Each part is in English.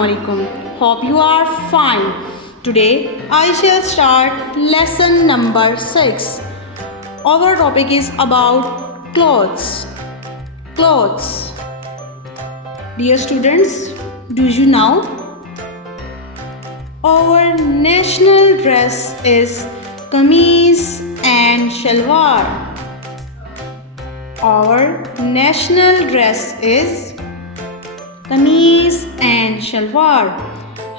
Assalamualaikum. Hope you are fine. Today I shall start lesson number 6. Our topic is about clothes. Clothes. Dear students, do you know? Our national dress is kameez and shalwar. Our national dress is kameez and shalwar.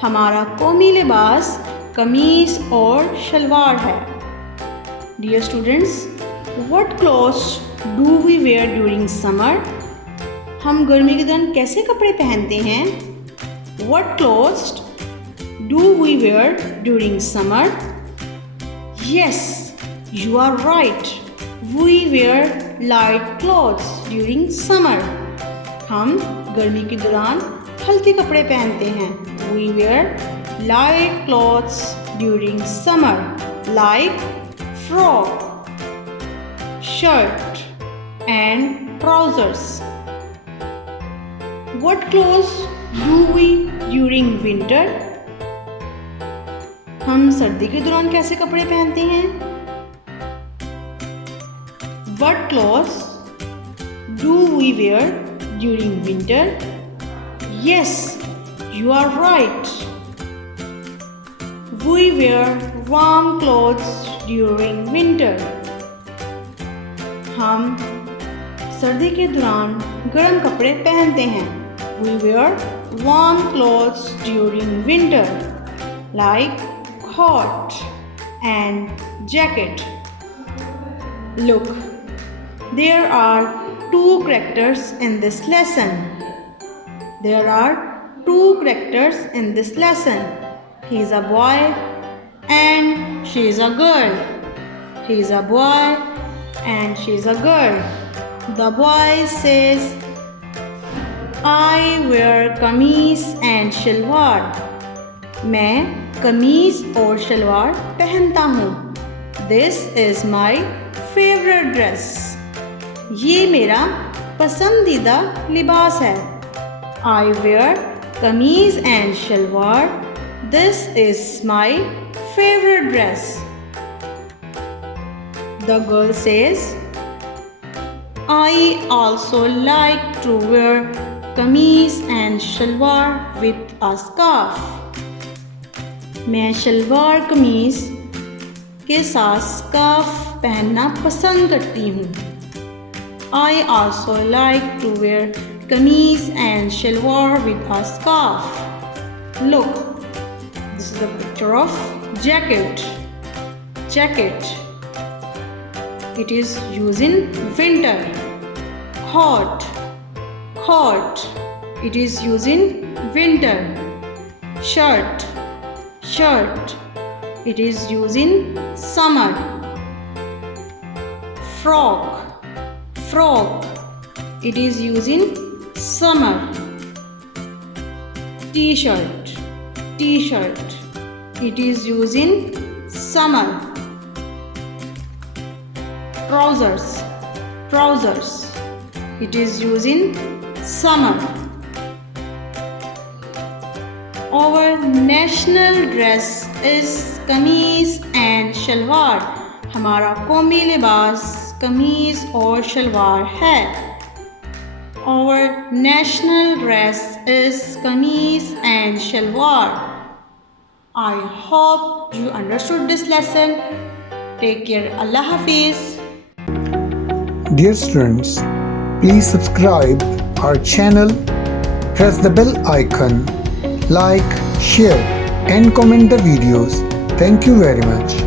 हमारा कौमी लिबास कमीज़ और शलवार है. Dear students, what clothes do we wear during summer? हम गर्मी के दौरान कैसे कपड़े पहनते हैं? What clothes do we wear during summer? Yes, you are right. We wear light clothes during summer. हम गर्मी के दौरान हल्के कपड़े पहनते हैं. We wear light clothes during summer like frock, shirt and trousers. What clothes do we during winter? हम सर्दी के दौरान कैसे कपड़े पहनते हैं? What clothes do we wear during winter? Yes, you are right. We wear warm clothes during winter. हम सर्दी के दौरान गर्म कपड़े पहनते हैं. We wear warm clothes during winter like coat and jacket. Look, there are two characters in this lesson. There are two characters in this lesson. He is a boy and she is a girl. He is a boy and she is a girl. The boy says, I wear kameez and shalwar. मैं कमीज और शलवार पहनता हूँ. This is my favorite dress. ये मेरा पसंदीदा लिबास है. I wear kameez and shalwar. This is my favorite dress. The girl says, I also like to wear kameez and shalwar with a scarf. मैं शलवार कमीज के साथ स्कार्फ पहनना पसंद करती हूँ. I also like to wear kameez and shalwar with a scarf. Look, this is a picture of jacket. Jacket. It is used in winter. Coat. Coat. It is used in winter. Shirt. Shirt. It is used in summer. Frock. Frock. It is used in summer. T-shirt. T-shirt. It is used in summer. Trousers. Trousers. It is used in summer. Our national dress is kameez and shalwar. हमारा कौमी लिबास कमीज और शलवार है. Our national dress is kameez and shalwar. I hope you understood this lesson. Take care. Allah Hafiz. Dear students, please subscribe our channel, press the bell icon, like, share and comment the videos. Thank you very much.